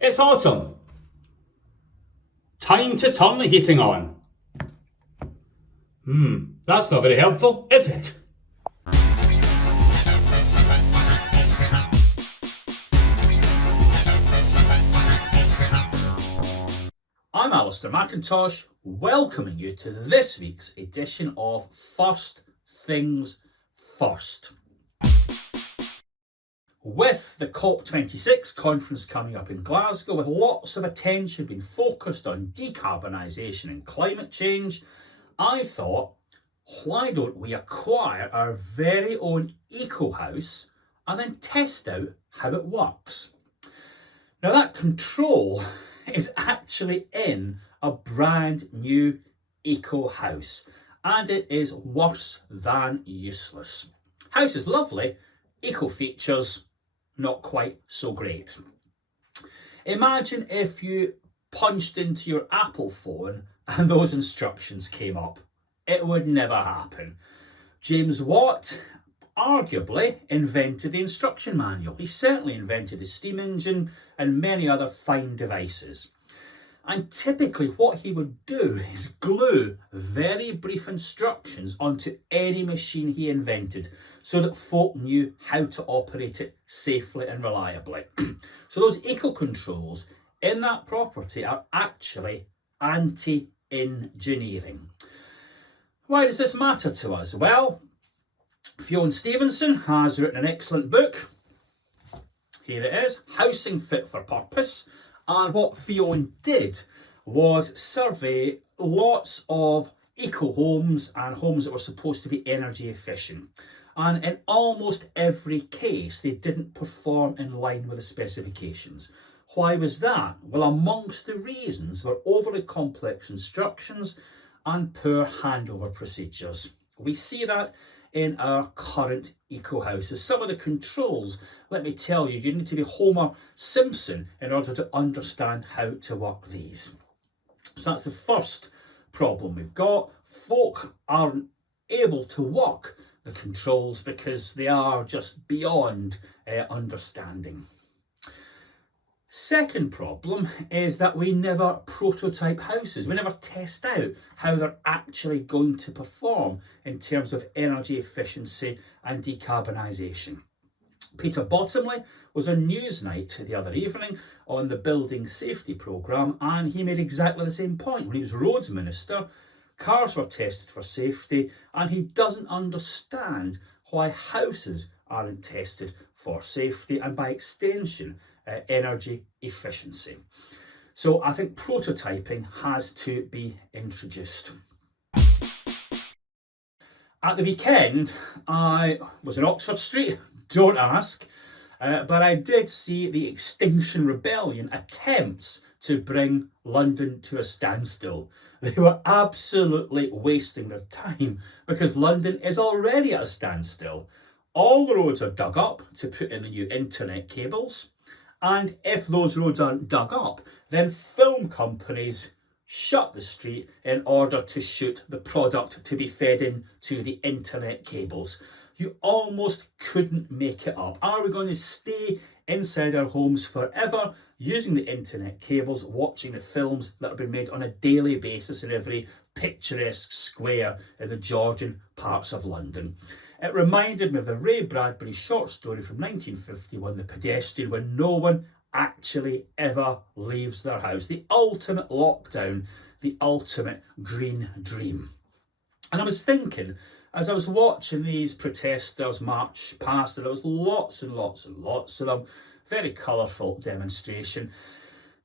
It's autumn. Time to turn the heating on. That's not very helpful, is it? I'm Alistair McIntosh, welcoming you to this week's edition of First Things First. With the COP26 conference coming up in Glasgow, with lots of attention being focused on decarbonisation and climate change, I thought, why don't we acquire our very own eco house and then test out how it works? Now, that control is actually in a brand new eco house, and it is worse than useless. House is lovely, eco features not quite so great. Imagine if you punched into your Apple phone and those instructions came up. It would never happen. James Watt arguably invented the instruction manual. He certainly invented the steam engine and many other fine devices. And typically what he would do is glue very brief instructions onto any machine he invented so that folk knew how to operate it safely and reliably. So those eco controls in that property are actually anti-engineering. Why does this matter to us? Well, Fionn Stevenson has written an excellent book. Here it is, Housing Fit for Purpose. And what Fionn did was survey lots of eco homes and homes that were supposed to be energy efficient. And in almost every case, they didn't perform in line with the specifications. Why was that? Well, amongst the reasons were overly complex instructions and poor handover procedures. We see that in our current eco houses. Some of the controls, let me tell you, you need to be Homer Simpson in order to understand how to work these. So that's the first problem we've got. Folk aren't able to work the controls because they are just beyond understanding. Second problem is that we never prototype houses. We never test out how they're actually going to perform in terms of energy efficiency and decarbonisation. Peter Bottomley was on Newsnight the other evening on the building safety programme, and he made exactly the same point. When he was roads minister, cars were tested for safety, and he doesn't understand why houses aren't tested for safety and by extension energy efficiency. So I think prototyping has to be introduced. At the weekend, I was in Oxford Street, don't ask, but I did see the Extinction Rebellion attempts to bring London to a standstill. They were absolutely wasting their time because London is already at a standstill. All the roads are dug up to put in the new internet cables. And if those roads aren't dug up, then film companies shut the street in order to shoot the product to be fed into the internet cables. You almost couldn't make it up. Are we going to stay inside our homes forever using the internet cables, watching the films that are being made on a daily basis in every picturesque square in the Georgian parts of London? It reminded me of the Ray Bradbury short story from 1951, The Pedestrian, when no one actually ever leaves their house. The ultimate lockdown, the ultimate green dream. And I was thinking, as I was watching these protesters march past, and there was lots and lots and lots of them, very colourful demonstration,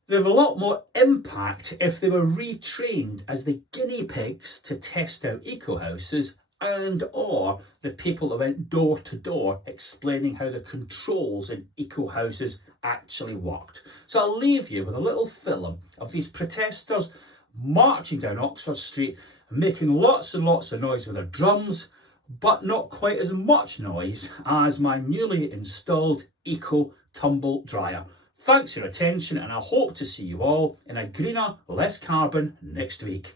they have a lot more impact if they were retrained as the guinea pigs to test out eco houses, and or the people that went door to door explaining how the controls in eco houses actually worked. So I'll leave you with a little film of these protesters marching down Oxford Street, making lots and lots of noise with their drums, but not quite as much noise as my newly installed eco tumble dryer. Thanks for your attention, and I hope to see you all in a greener, less carbon next week.